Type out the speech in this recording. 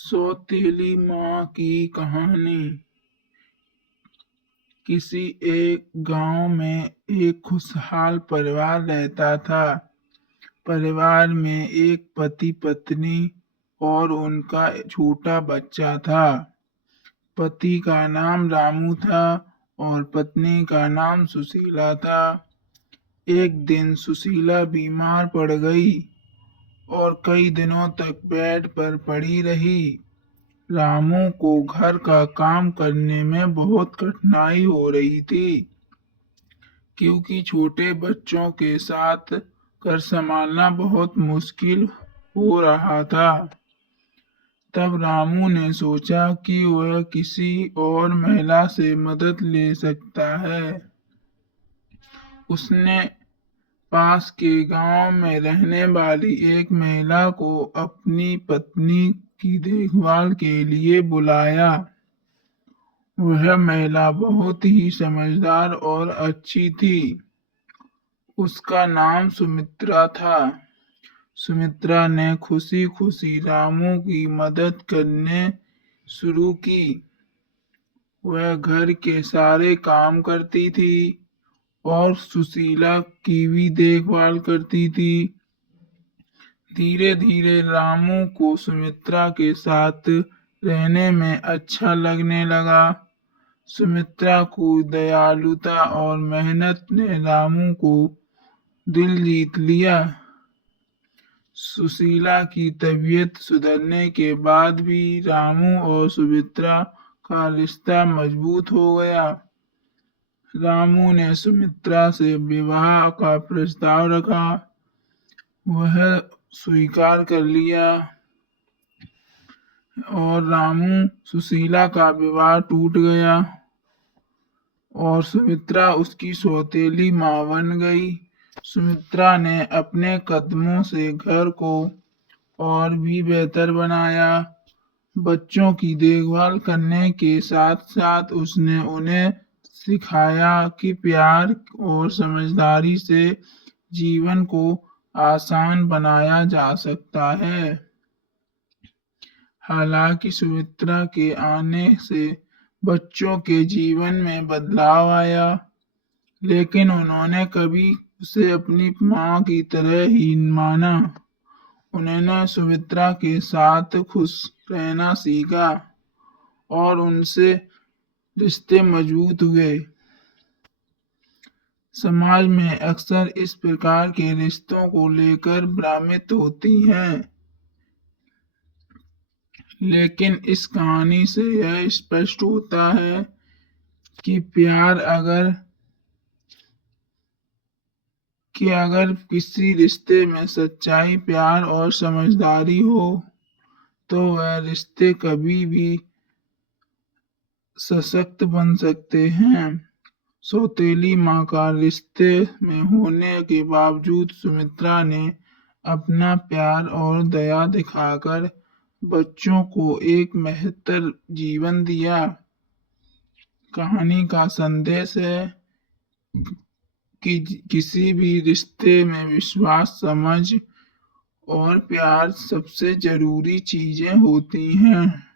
सौतेली माँ की कहानी। किसी एक गांव में एक खुशहाल परिवार रहता था। परिवार में एक पति पत्नी और उनका छोटा बच्चा था। पति का नाम रामू था और पत्नी का नाम सुशीला था। एक दिन सुशीला बीमार पड़ गई और कई दिनों तक बेड पर पड़ी रही। रामू को घर का काम करने में बहुत कठिनाई हो रही थी, क्योंकि छोटे बच्चों के साथ घर संभालना बहुत मुश्किल हो रहा था। तब रामू ने सोचा कि वह किसी और महिला से मदद ले सकता है। उसने पास के गांव में रहने वाली एक महिला को अपनी पत्नी की देखभाल के लिए बुलाया। वह महिला बहुत ही समझदार और अच्छी थी। उसका नाम सुमित्रा था। सुमित्रा ने खुशी खुशी रामू की मदद करने शुरू की। वह घर के सारे काम करती थी और सुशीला की भी देखभाल करती थी। धीरे धीरे रामू को सुमित्रा के साथ रहने में अच्छा लगने लगा। सुमित्रा की दयालुता और मेहनत ने रामू को दिल जीत लिया। सुशीला की तबीयत सुधरने के बाद भी रामू और सुमित्रा का रिश्ता मजबूत हो गया। रामू ने सुमित्रा से विवाह का प्रस्ताव रखा। वह स्वीकार कर लिया और रामू सुशीला का विवाह टूट गया और सुमित्रा उसकी सौतेली माँ बन गई। सुमित्रा ने अपने कदमों से घर को और भी बेहतर बनाया। बच्चों की देखभाल करने के साथ साथ उसने उन्हें सिखाया कि प्यार और समझदारी से जीवन को आसान बनाया जा सकता है। हालांकि सुमित्रा के आने से बच्चों के जीवन में बदलाव आया, लेकिन उन्होंने कभी उसे अपनी माँ की तरह ही माना। उन्होंने सुमित्रा के साथ खुश रहना सीखा और उनसे रिश्ते मजबूत हुए। समाज में अक्सर इस प्रकार के रिश्तों को लेकर भ्रमित होती हैं, लेकिन इस कहानी से यह स्पष्ट होता है कि अगर किसी रिश्ते में सच्चाई, प्यार और समझदारी हो तो वह रिश्ते कभी भी सशक्त बन सकते हैं। सौतेली माँ का रिश्ते में होने के बावजूद सुमित्रा ने अपना प्यार और दया दिखाकर बच्चों को एक बेहतर जीवन दिया। कहानी का संदेश है कि किसी भी रिश्ते में विश्वास, समझ और प्यार सबसे जरूरी चीजें होती हैं।